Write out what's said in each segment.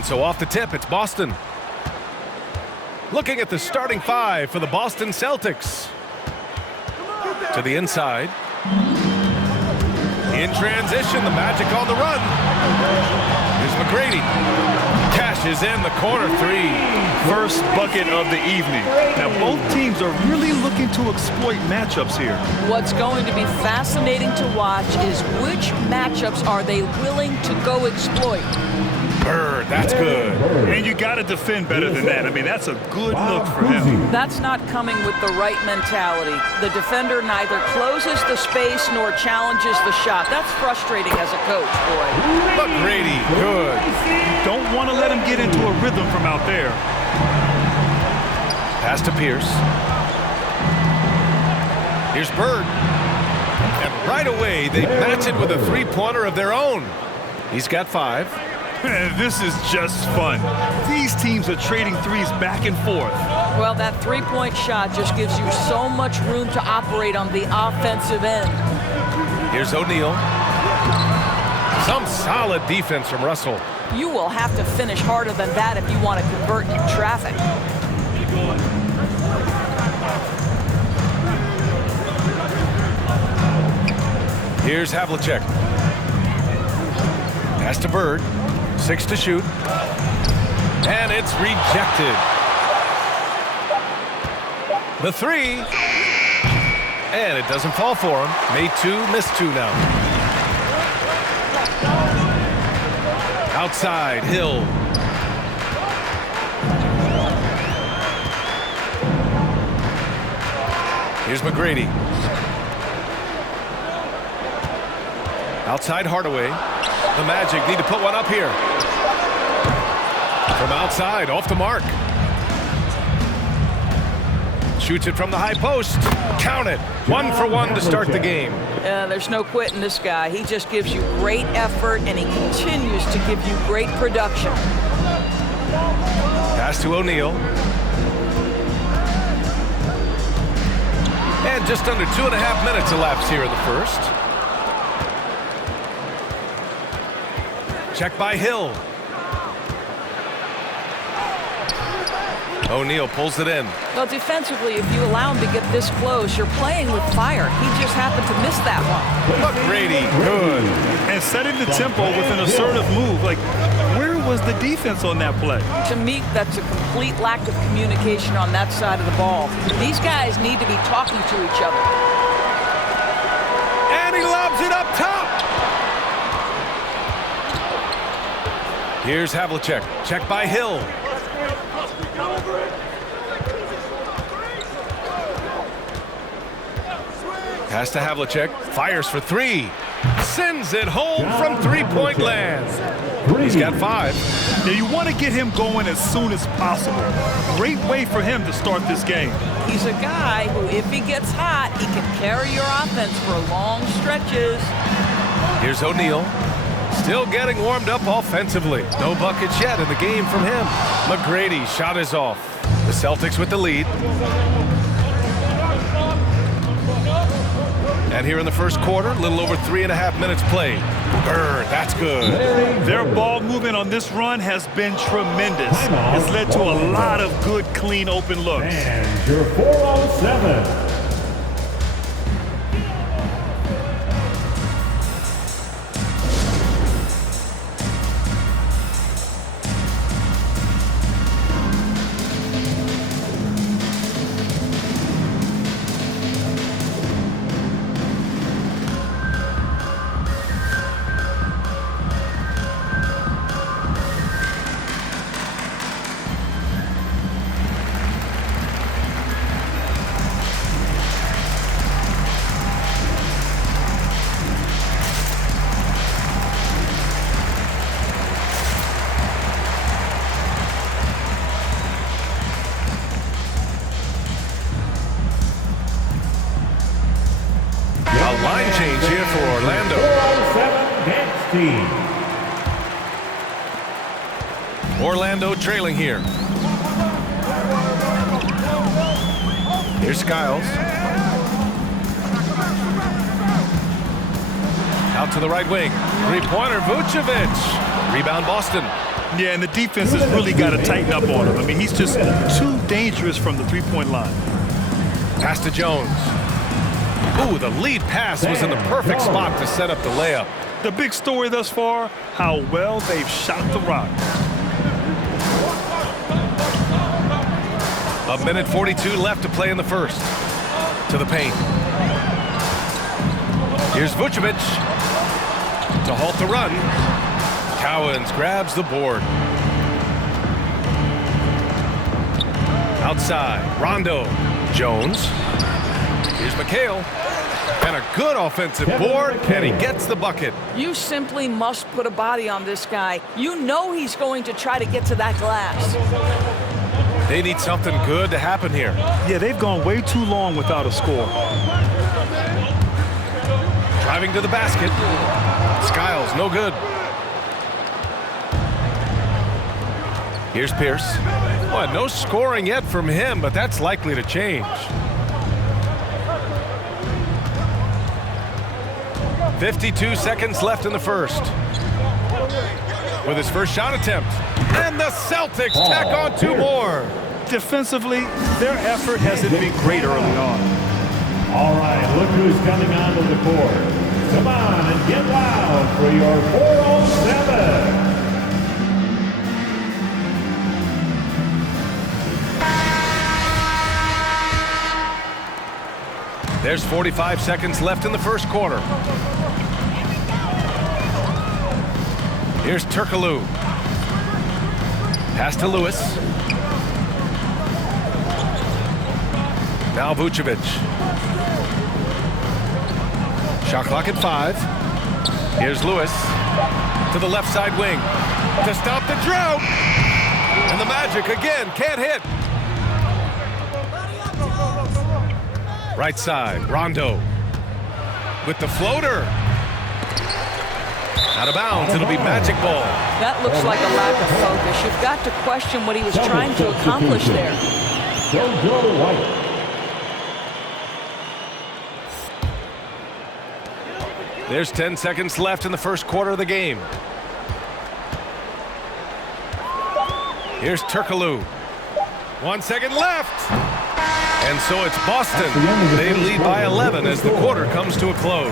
And so off the tip, it's Boston. Looking at the starting five for the Boston Celtics. To the inside. In transition, the Magic on the run. Here's McGrady. Cashes in the corner three. First bucket of the evening. Now, both teams are really looking to exploit matchups here. What's going to be fascinating to watch is which matchups are they willing to go exploit. Bird, that's good. And you got to defend better than that. I mean, that's a good look for him. That's not coming with the right mentality. The defender neither closes the space nor challenges the shot. That's frustrating as a coach, boy. McGrady, good. You don't want to let him get into a rhythm from out there. Pass to Pierce. Here's Bird. And right away, they match it with a three-pointer of their own. He's got 5. This is just fun. These teams are trading threes back and forth. Well, that three-point shot just gives you so much room to operate on the offensive end. Here's O'Neal. Some solid defense from Russell. You will have to finish harder than that if you want to convert in traffic. Here's Havlicek. Pass to Bird. 6 to shoot. And it's rejected. The three. And it doesn't fall for him. Made 2, missed 2 now. Outside, Hill. Here's McGrady. Outside Hardaway. The Magic need to put one up here. From outside, off the mark. Shoots it from the high post. Count it. 1 for 1 to start the game. There's no quitting this guy. He just gives you great effort, and he continues to give you great production. Pass to O'Neal. And just under 2.5 minutes elapsed here in the first. Check by Hill. O'Neal pulls it in. Well, defensively, if you allow him to get this close, you're playing with fire. He just happened to miss that one. McGrady, good. And setting the tempo with an assertive move. Like, where was the defense on that play? To me, that's a complete lack of communication on that side of the ball. These guys need to be talking to each other. And he lobs it up top. Here's Havlicek. Check by Hill. Pass to Havlicek. Fires for 3. Sends it home from three-point land. He's got 5. Now, you want to get him going as soon as possible. Great way for him to start this game. He's a guy who, if he gets hot, he can carry your offense for long stretches. Here's O'Neal. Still getting warmed up offensively. No buckets yet in the game from him. McGrady shot is off. The Celtics with the lead. And here in the first quarter, a little over 3.5 minutes played. Bird, that's good. Their ball movement on this run has been tremendous. It's led to a lot of good, clean, open looks. And your 407. Line change here for Orlando. 407 next team. Orlando trailing here. Here's Skiles. Out to the right wing. Three-pointer, Vucevic. Rebound, Boston. Yeah, and the defense has really got to tighten up on him. I mean, he's just too dangerous from the three-point line. Pass to Jones. Ooh, the lead pass was in the perfect spot to set up the layup. The big story thus far, how well they've shot the rock. A minute 42 left to play in the first. To the paint. Here's Vucevic to halt the run. Cowens grabs the board. Outside, Rondo. Jones. Here's McHale. And a good offensive board, and he gets the bucket. You simply must put a body on this guy. You know he's going to try to get to that glass. They need something good to happen here. Yeah, they've gone way too long without a score. Driving to the basket. Skiles, no good. Here's Pierce. Well, no scoring yet from him, but that's likely to change. 52 seconds left in the first. With his first shot attempt. And the Celtics tack on two more. Defensively, their effort hasn't been great early on. All right, look who's coming onto the court. Come on and get loud for your 407. There's 45 seconds left in the first quarter. Here's Turkoglu. Pass to Lewis. Now Vucevic. Shot clock at 5. Here's Lewis to the left side wing to stop the drought. And the Magic again can't hit. Right side, Rondo with the floater. Out of bounds, it'll be Magic ball. That looks like a lack of focus. You've got to question what he was trying to accomplish there. There's 10 seconds left in the first quarter of the game. Here's Turkoglu. 1 second left. And so it's Boston. They lead by 11 as the quarter comes to a close.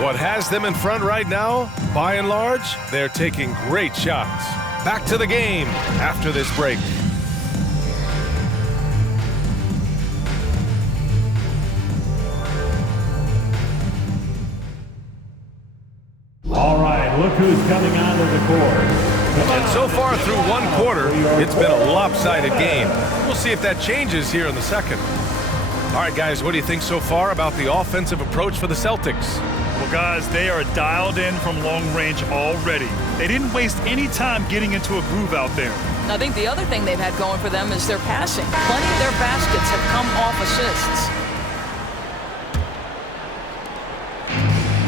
What has them in front right now, by and large, they're taking great shots. Back to the game after this break. All right, look who's coming onto the court. And so far through one quarter, it's been a lopsided game. We'll see if that changes here in the second. All right, guys, what do you think so far about the offensive approach for the Celtics? Well, guys, they are dialed in from long range already. They didn't waste any time getting into a groove out there. I think the other thing they've had going for them is their passing. Plenty of their baskets have come off assists.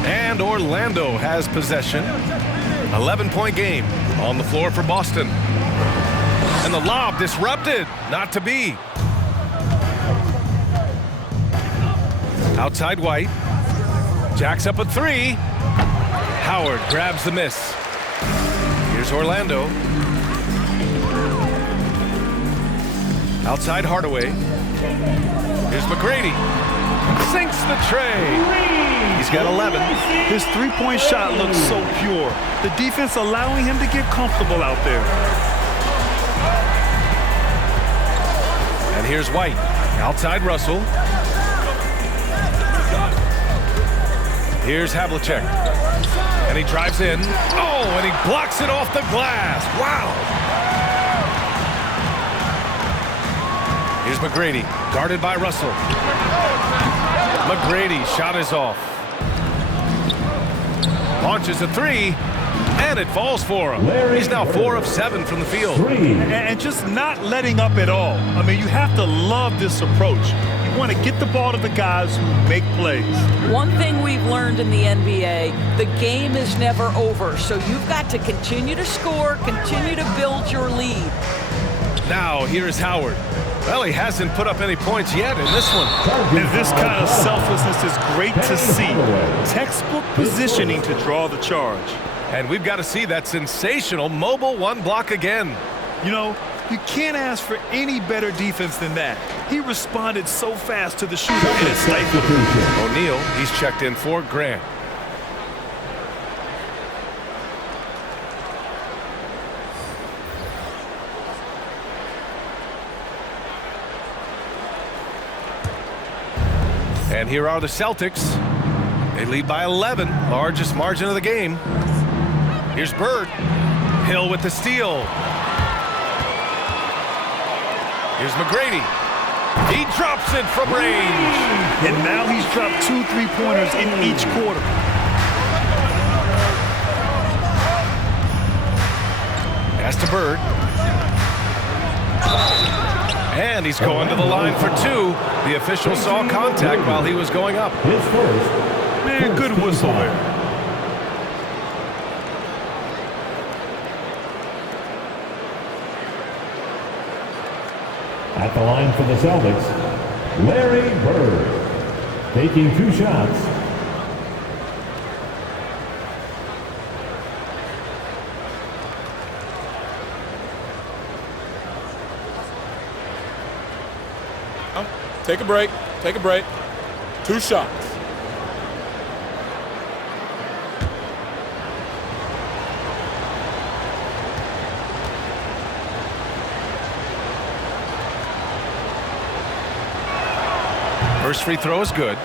And Orlando has possession. 11-point game on the floor for Boston. And the lob disrupted. Not to be. Outside White. Jacks up a 3. Howard grabs the miss. Here's Orlando. Outside Hardaway. Here's McGrady. Sinks the tray. He's got 11. His three-point shot looks so pure. The defense allowing him to get comfortable out there. And here's White. Outside Russell. Here's Havlicek. And he drives in. Oh, and he blocks it off the glass. Wow. Here's McGrady, guarded by Russell. McGrady, shot is off. Launches a 3, and it falls for him. He's now 4 of 7 from the field. And just not letting up at all. I mean, you have to love this approach. You want to get the ball to the guys who make plays. One thing we've learned in the NBA, the game is never over. So you've got to continue to score, continue to build your lead. Now, here's Howard. Well, he hasn't put up any points yet in this one. And this kind of selflessness is great to see. Textbook positioning to draw the charge. And we've got to see that sensational mobile one block again. You know, you can't ask for any better defense than that. He responded so fast to the shooter and it stifled him. O'Neal, he's checked in for Grant. And here are the Celtics. They lead by 11, largest margin of the game. Here's Bird. Hill with the steal. Here's McGrady. He drops it from range. And now he's dropped 2 3-pointers in each quarter. Pass to Bird. And he's going to the line for 2. The official saw contact while he was going up. His first. Man, good whistle there. At the line for the Celtics, Larry Bird, taking 2 shots. Take a break. Take a break. 2 shots. First free throw is good.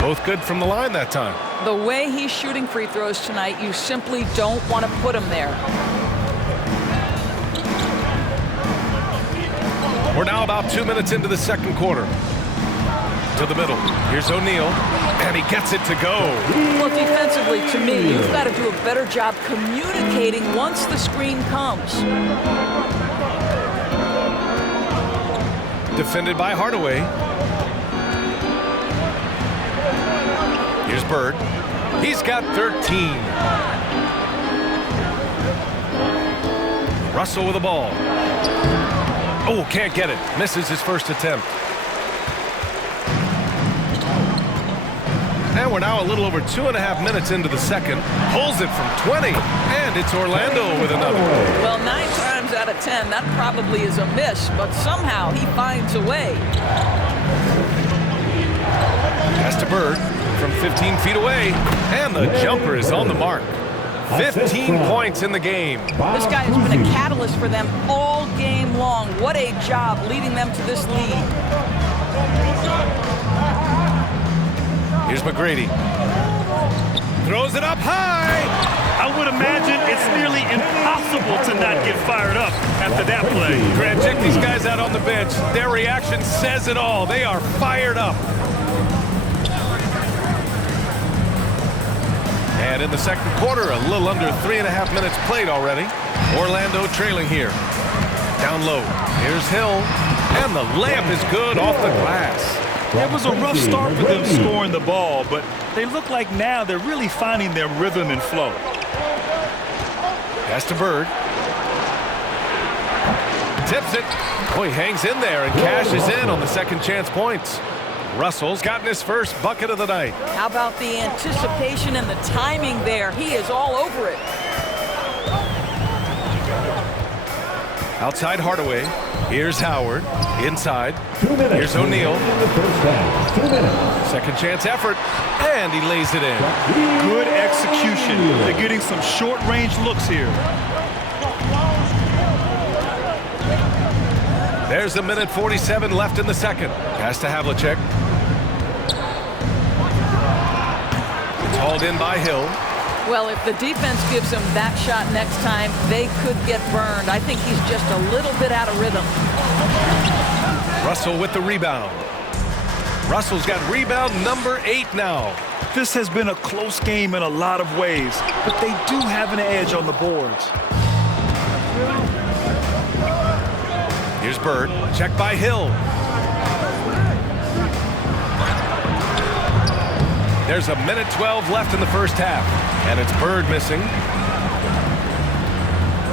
Both good from the line that time. The way he's shooting free throws tonight, you simply don't want to put him there. We're now about 2 minutes into the second quarter. To the middle. Here's O'Neal. And he gets it to go. Well, defensively, to me, you've got to do a better job communicating once the screen comes. Defended by Hardaway. Here's Bird. He's got 13. Russell with the ball. Oh, can't get it. Misses his first attempt. And we're now a little over 2.5 minutes into the second. Pulls it from 20. And it's Orlando with another. Well, 9 times out of 10, that probably is a miss, but somehow he finds a way. Pass to Bird from 15 feet away. And the jumper is on the mark. 15 points in the game. This guy has been a catalyst for them all game long. What a job leading them to this lead. Here's McGrady. Throws it up high. I would imagine it's nearly impossible to not get fired up after that play. Grant, check these guys out on the bench. Their reaction says it all. They are fired up. And in the second quarter, a little under 3.5 minutes played already. Orlando trailing here. Down low. Here's Hill. And the layup is good off the glass. It was a rough start for them scoring the ball, but they look like now they're really finding their rhythm and flow. Pass to Bird. Tips it. Boy, hangs in there and cashes in on the second chance points. Russell's gotten his first bucket of the night. How about the anticipation and the timing there? He is all over it. Outside Hardaway. Here's Howard. Inside. 2 minutes. Here's O'Neal. In the first half. 2 minutes. Second chance effort. And he lays it in. Good execution. They're getting some short-range looks here. There's a minute 47 left in the second. Pass to Havlicek. It's hauled in by Hill. Well, if the defense gives him that shot next time, they could get burned. I think he's just a little bit out of rhythm. Russell with the rebound. Russell's got rebound number 8 now. This has been a close game in a lot of ways, but they do have an edge on the boards. Here's Bird. Checked by Hill. There's a minute 12 left in the first half. And it's Bird missing.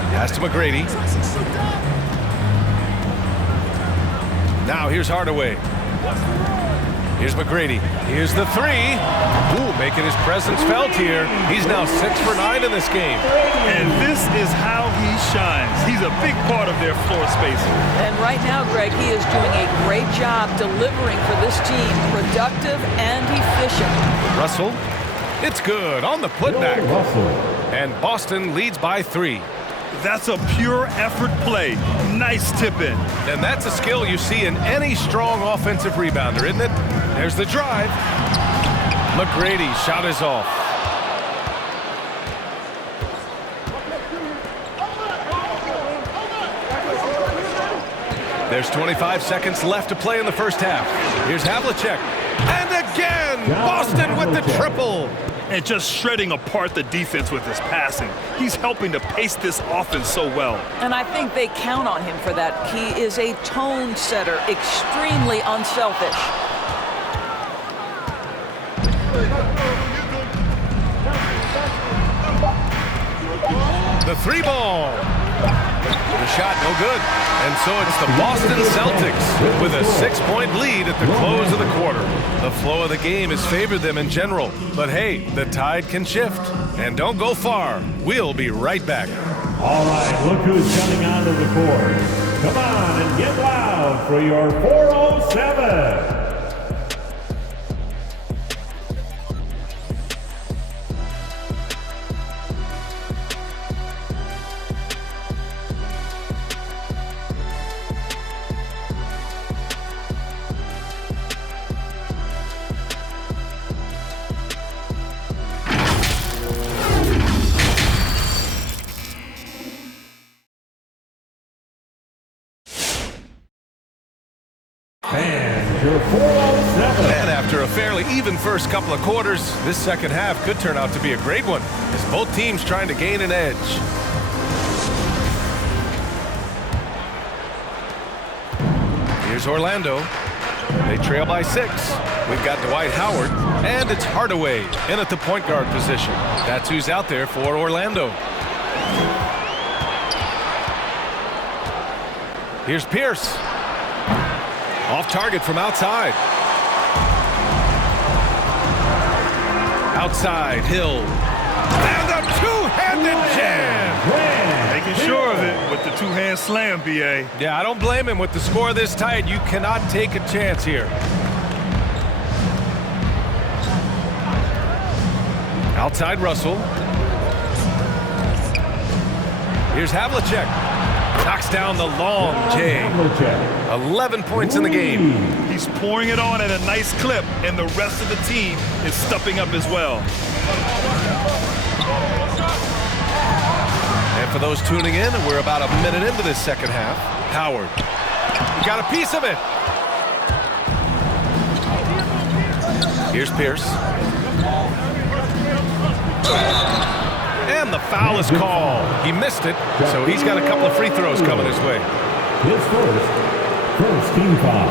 Pass to McGrady. Now here's Hardaway. Here's McGrady. Here's the three. Ooh, making his presence felt here. He's now 6 for 9 in this game. And this is how he shines. He's a big part of their floor spacing. And right now, Greg, he is doing a great job delivering for this team. Productive and efficient. Russell. It's good on the putback. Russell. And Boston leads by 3. That's a pure effort play. Nice tip in. And that's a skill you see in any strong offensive rebounder, isn't it? There's the drive. McGrady shot is off. There's 25 seconds left to play in the first half. Here's Havlicek. And again, Boston with the triple. And just shredding apart the defense with his passing. He's helping to pace this offense so well. And I think they count on him for that. He is a tone setter, extremely unselfish. The three ball. The shot no good. And so it's the Boston Celtics with a 6-point lead at the close of the quarter. The flow of the game has favored them in general. But hey, the tide can shift. And don't go far. We'll be right back. All right, look who's coming onto the court. Come on and get loud for your 407. And your 407. And after a fairly even first couple of quarters, this second half could turn out to be a great one as both teams trying to gain an edge. Here's Orlando. They trail by 6. We've got Dwight Howard, and it's Hardaway in at the point guard position. That's who's out there for Orlando. Here's Pierce. Off target from outside. Outside, Hill. And a two-handed jam. Making sure of it with the two-hand slam, B.A. Yeah, I don't blame him. With the score this tight, you cannot take a chance here. Outside Russell. Here's Havlicek. Knocks down the long J. 11 points in the game. He's pouring it on at a nice clip, and the rest of the team is stepping up as well. And for those tuning in, we're about a minute into this second half. Howard. We got a piece of it. Here's Pierce. And the foul is called. He missed it, so he's got a couple of free throws coming his way. His first team foul.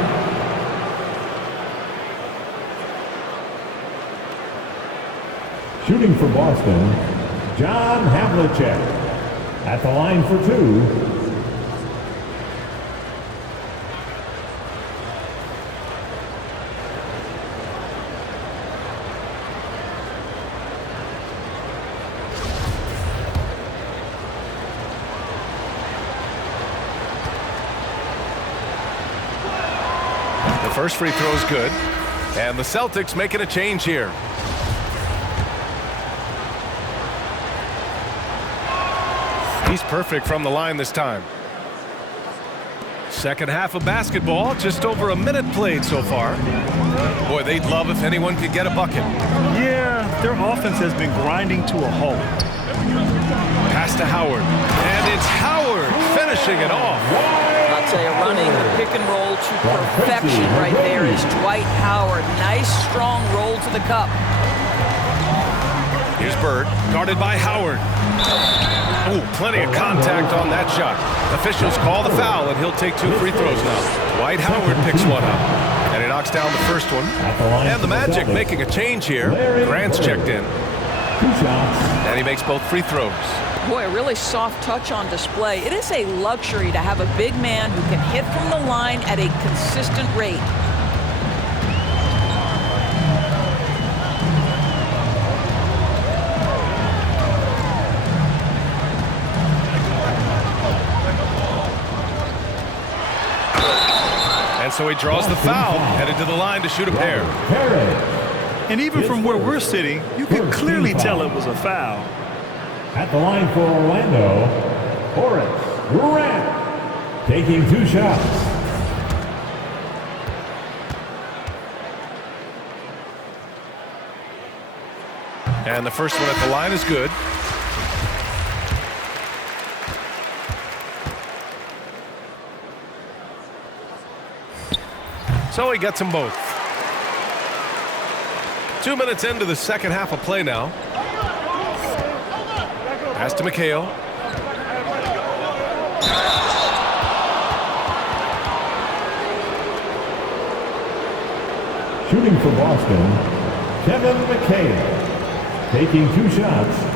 Shooting for Boston, John Havlicek. At the line for 2. First free throw is good. And the Celtics making a change here. He's perfect from the line this time. Second half of basketball, just over a minute played so far. Boy, they'd love if anyone could get a bucket. Yeah, their offense has been grinding to a halt. Pass to Howard. And it's Howard finishing it off. I'll tell you, running the pick and roll to perfection right there is Dwight Howard. Nice, strong roll to the cup. Here's Bird, guarded by Howard. Ooh, plenty of contact on that shot. Officials call the foul, and he'll take 2 free throws now. Dwight Howard picks one up, and he knocks down the first one. And the Magic making a change here. Grant's checked in. 2 shots. And he makes both free throws. Boy, a really soft touch on display. It is a luxury to have a big man who can hit from the line at a consistent rate. And so he draws the foul, headed to the line to shoot a pair. And even from where we're sitting, you can clearly tell it was a foul. At the line for Orlando, Horace Grant taking 2 shots. And the first one at the line is good. So he gets them both. 2 minutes into the second half of play now. Pass to McHale. Shooting for Boston, Kevin McHale taking 2 shots.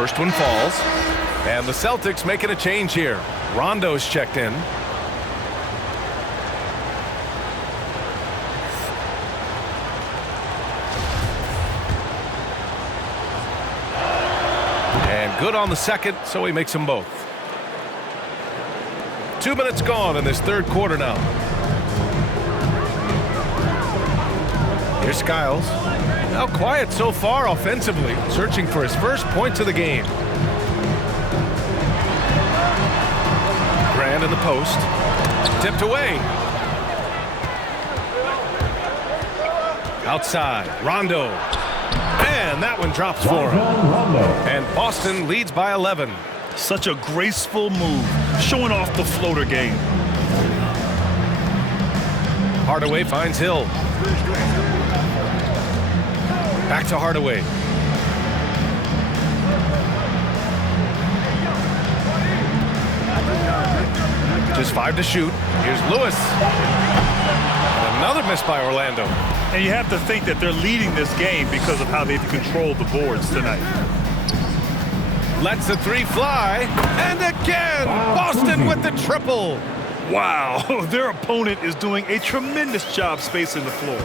First one falls. And the Celtics making a change here. Rondo's checked in. And good on the second, so he makes them both. 2 minutes gone in this third quarter now. Here's Skiles. Now quiet so far offensively, searching for his first points of the game. Grant in the post. Tipped away. Outside. Rondo. And that one drops for him. And Boston leads by 11. Such a graceful move, showing off the floater game. Hardaway finds Hill. Back to Hardaway. Just 5 to shoot. Here's Lewis. And another miss by Orlando. And you have to think that they're leading this game because of how they've controlled the boards tonight. Lets the 3 fly. And again, Boston with the triple. Wow, their opponent is doing a tremendous job spacing the floor.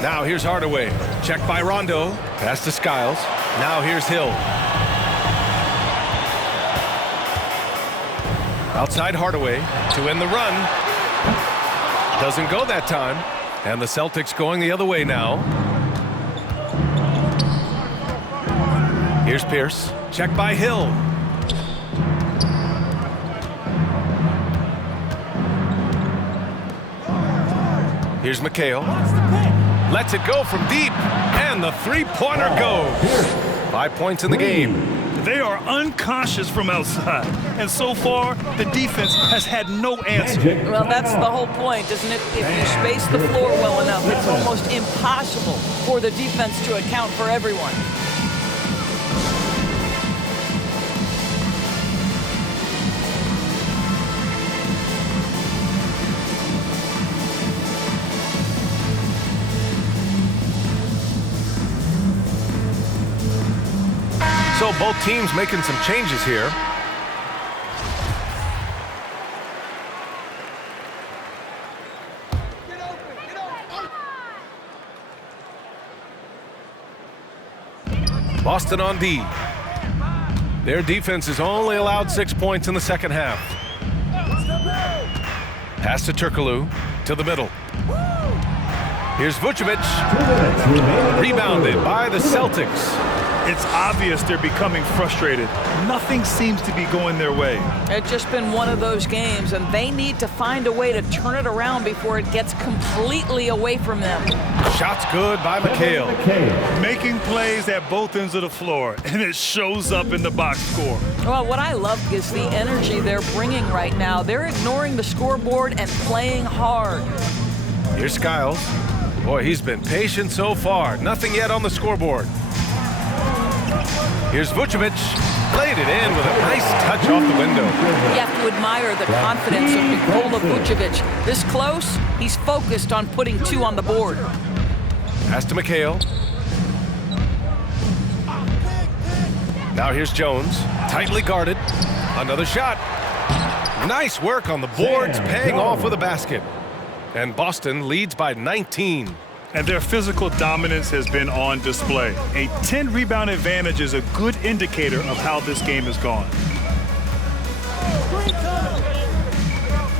Now here's Hardaway. Checked by Rondo. Pass to Skiles. Now here's Hill. Outside Hardaway to end the run. Doesn't go that time. And the Celtics going the other way now. Here's Pierce. Checked by Hill. Here's McHale. Lets it go from deep. And the 3-pointer goes. 5 points in the game. They are unconscious from outside. And so far, the defense has had no answer. Well, that's the whole point, isn't it? If you space the floor well enough, it's almost impossible for the defense to account for everyone. So both teams making some changes here. Boston on D. Their defense has only allowed 6 points in the second half. Pass to Turkoglu to the middle. Here's Vucevic. Rebounded by the Celtics. It's obvious they're becoming frustrated. Nothing seems to be going their way. It's just been one of those games, and they need to find a way to turn it around before it gets completely away from them. Shot's good by McHale. Making plays at both ends of the floor, and it shows up in the box score. Well, what I love is the energy they're bringing right now. They're ignoring the scoreboard and playing hard. Here's Skiles. Boy, he's been patient so far. Nothing yet on the scoreboard. Here's Vucevic. Played it in with a nice touch off the window. You have to admire the confidence of Nikola Vucevic. This close, he's focused on putting 2 on the board. Pass to McHale. Now here's Jones. Tightly guarded. Another shot. Nice work on the boards, paying off with a basket. And Boston leads by 19. And their physical dominance has been on display. A 10-rebound advantage is a good indicator of how this game has gone.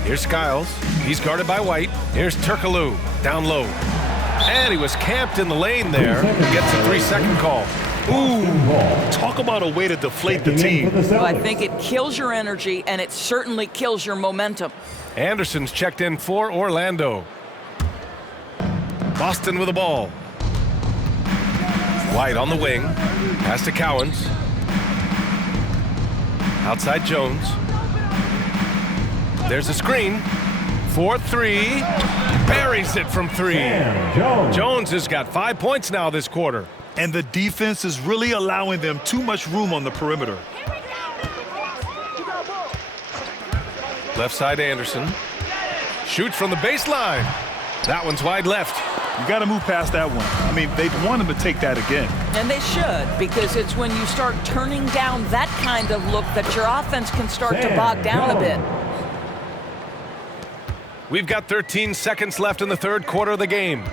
Here's Skiles. He's guarded by White. Here's Turkoglu down low. And he was camped in the lane there. Gets a 3-second call. Ooh, talk about a way to deflate the team. Well, I think it kills your energy, and it certainly kills your momentum. Anderson's checked in for Orlando. Boston with the ball. White on the wing. Pass to Cowens. Outside Jones. There's a screen. 4-3. Buries it from 3. Jones has got 5 points now this quarter. And the defense is really allowing them too much room on the perimeter. Left side Anderson. Shoots from the baseline. That one's wide left. You got to move past that one. I mean, they'd want him to take that again. And they should, because it's when you start turning down that kind of look that your offense can start to bog down a bit. We've got 13 seconds left in the third quarter of the game.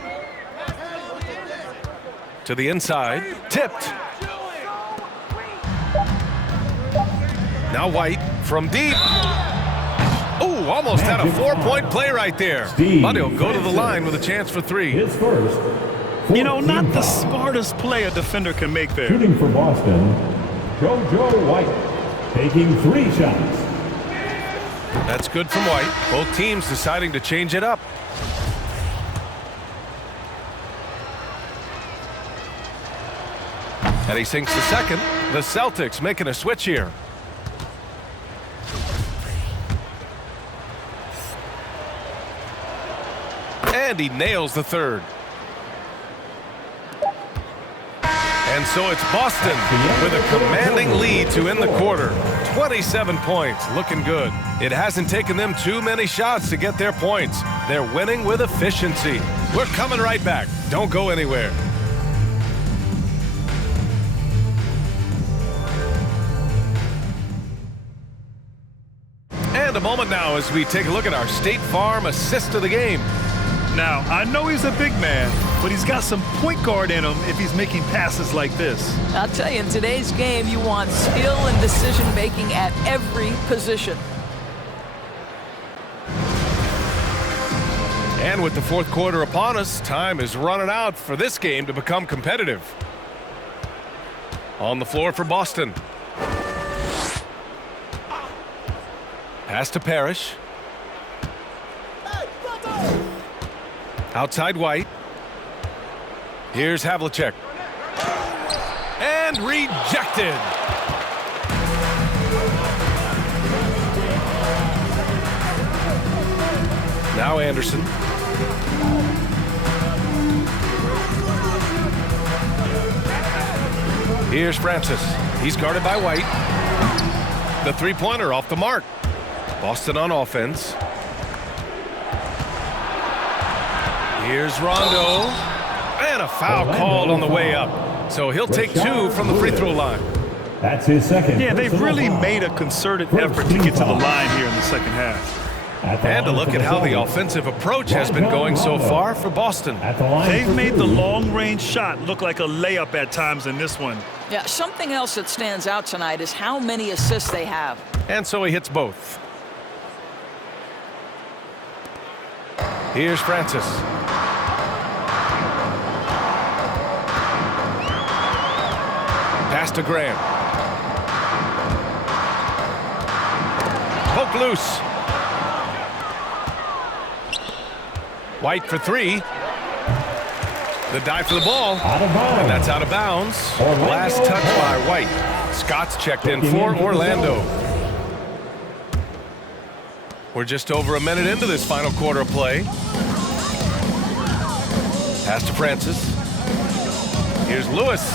To the inside. Tipped. Now White from deep. Ooh, almost had a 4-point play right there. But he'll go to the line with a chance for 3. His first. You know, not the smartest play a defender can make there. Shooting for Boston, JoJo White, taking 3 shots. That's good from White. Both teams deciding to change it up. And he sinks the second. The Celtics making a switch here. And he nails the third. And so it's Boston with a commanding lead to end the quarter. 27 points, looking good. It hasn't taken them too many shots to get their points. They're winning with efficiency. We're coming right back. Don't go anywhere. And a moment now as we take a look at our State Farm assist of the game. Now, I know he's a big man, but he's got some point guard in him if he's making passes like this. I'll tell you, in today's game, you want skill and decision-making at every position. And with the fourth quarter upon us, time is running out for this game to become competitive. On the floor for Boston. Pass to Parrish. Outside White. Here's Havlicek. And rejected. Now Anderson. Here's Francis. He's guarded by White. The three-pointer off the mark. Boston on offense. Here's Rondo. And a foul called on the way up. So he'll take 2 from the free throw line. That's his second. Yeah, they've really made a concerted effort to get to the line here in the second half. And to look at how the offensive approach has been going so far for Boston. They've made the long-range shot look like a layup at times in this one. Yeah, something else that stands out tonight is how many assists they have. And so he hits both. Here's Francis. Pass to Graham. Poke loose. White for three. The dive for the ball. And that's out of bounds. Last touch by White. Scott's checked in for Orlando. We're just over a minute into this final quarter of play. Pass to Francis. Here's Lewis.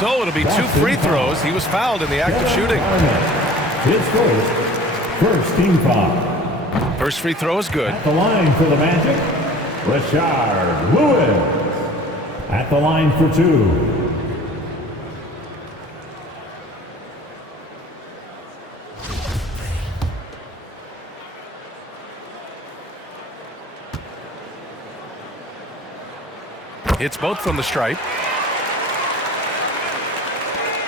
So it'll be 2 free throws. He was fouled in the act of shooting. His first team foul. First free throw is good. At the line for the Magic, Rashard Lewis. At the line for 2. Hits both from the stripe.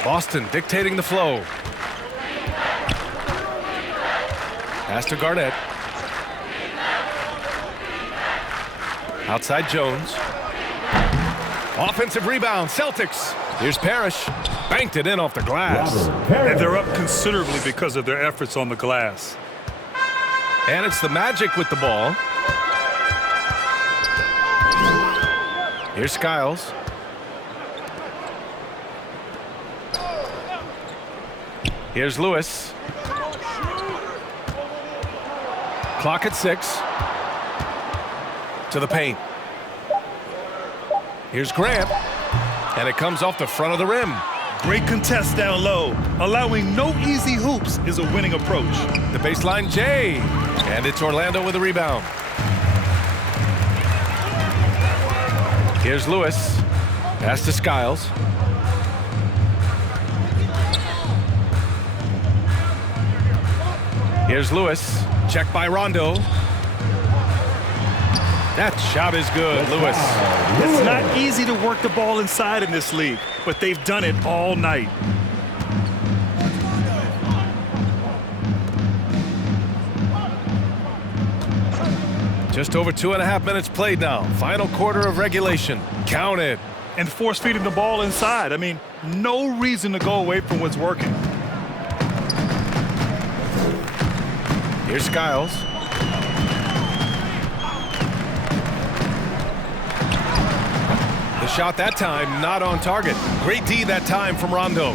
Boston dictating the flow. Pass to Garnett. Outside Jones. Offensive rebound, Celtics. Here's Parrish. Banked it in off the glass. And they're up considerably because of their efforts on the glass. And it's the Magic with the ball. Here's Skiles. Here's Lewis. Clock at 6. To the paint. Here's Grant. And it comes off the front of the rim. Great contest down low. Allowing no easy hoops is a winning approach. The baseline J. And it's Orlando with the rebound. Here's Lewis. Pass to Skiles. Here's Lewis. Check by Rondo. That shot is good, Lewis. It's not easy to work the ball inside in this league, but they've done it all night. Just over 2.5 minutes played now. Final quarter of regulation. Count it. And force feeding the ball inside. I mean, no reason to go away from what's working. Here's Skiles. The shot that time not on target. Great D that time from Rondo.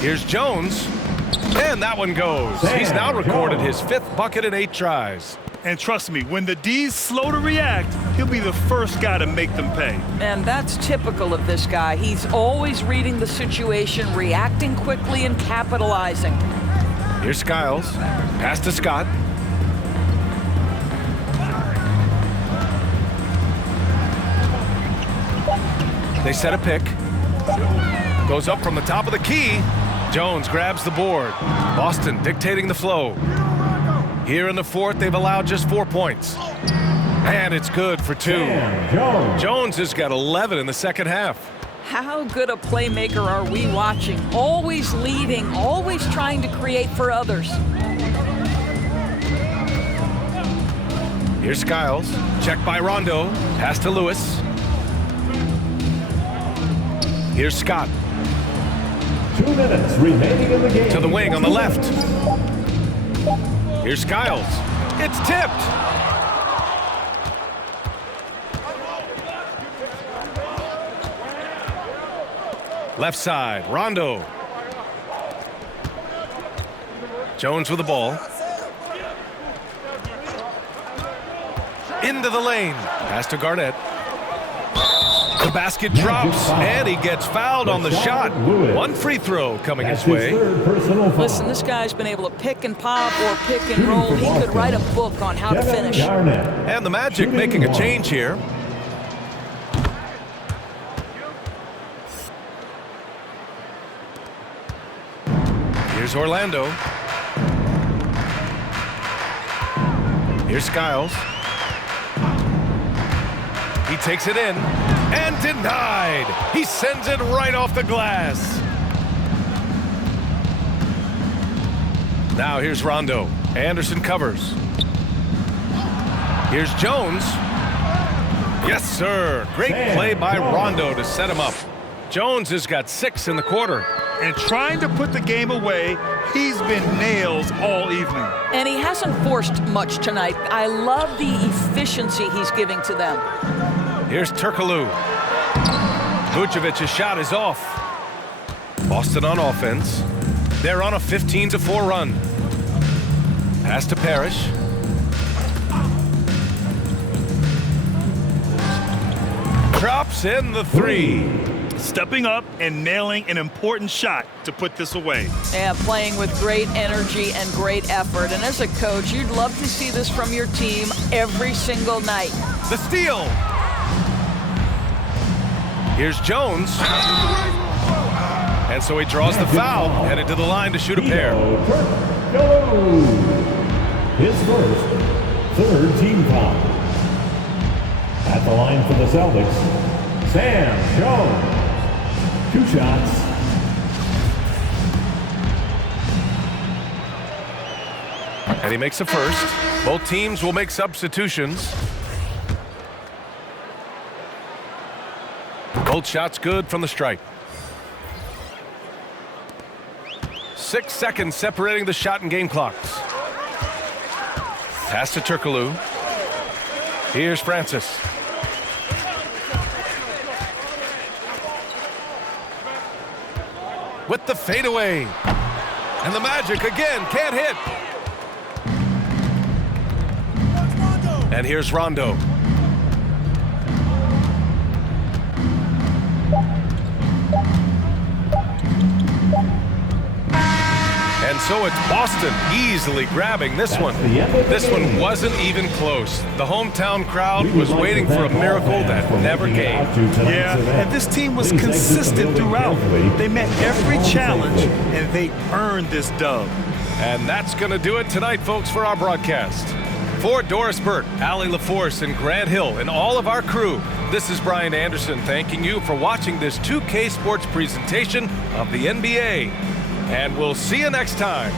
Here's Jones. And that one goes. He's now recorded his 5th bucket in 8 tries. And trust me, when the D's slow to react, he'll be the first guy to make them pay. And that's typical of this guy. He's always reading the situation, reacting quickly, and capitalizing. Here's Skiles. Pass to Scott. They set a pick. Goes up from the top of the key. Jones grabs the board. Boston dictating the flow. Here in the 4th, they've allowed just 4 points. And it's good for 2. Jones has got 11 in the second half. How good a playmaker are we watching? Always leading, always trying to create for others. Here's Skiles. Check by Rondo. Pass to Lewis. Here's Scott. 2 minutes remaining in the game. To the wing on the left. Here's Skiles. It's tipped. Left side, Rondo. Jones with the ball. Into the lane. Pass to Garnett. The basket drops, and he gets fouled on the shot. 1 free throw coming his way. Listen, this guy's been able to pick and pop or pick and roll. He could write a book on how to finish. And the Magic making a change here. Here's Orlando. Here's Skiles. He takes it in and denied. He sends it right off the glass. Now here's Rondo. Anderson covers. Here's Jones. Yes, sir. Great play by Rondo to set him up. Jones has got 6 in the quarter. And trying to put the game away, he's been nails all evening. And he hasn't forced much tonight. I love the efficiency he's giving to them. Here's Turkoglu. Vucevic's shot is off. Boston on offense. They're on a 15-4 run. Pass to Parrish. Drops in the 3. Stepping up and nailing an important shot to put this away. Yeah, playing with great energy and great effort. And as a coach, you'd love to see this from your team every single night. The steal. Here's Jones. And so he draws the foul, headed to the line to shoot a pair. His first, 3rd team foul. At the line for the Celtics, Sam Jones. 2 shots. And he makes a first. Both teams will make substitutions. Both shots good from the stripe. 6 seconds separating the shot and game clocks. Pass to Turkoglu. Here's Francis. With the fadeaway. And the Magic again can't hit. And here's Rondo. And so it's Boston easily grabbing this one. This one wasn't even close. The hometown crowd was waiting for a miracle that never came. Yeah, and this team was consistent throughout. They met every challenge, and they earned this dub. And that's going to do it tonight, folks, for our broadcast. For Doris Burt, Allie LaForce, and Grant Hill, and all of our crew, this is Brian Anderson thanking you for watching this 2K Sports presentation of the NBA. And we'll see you next time.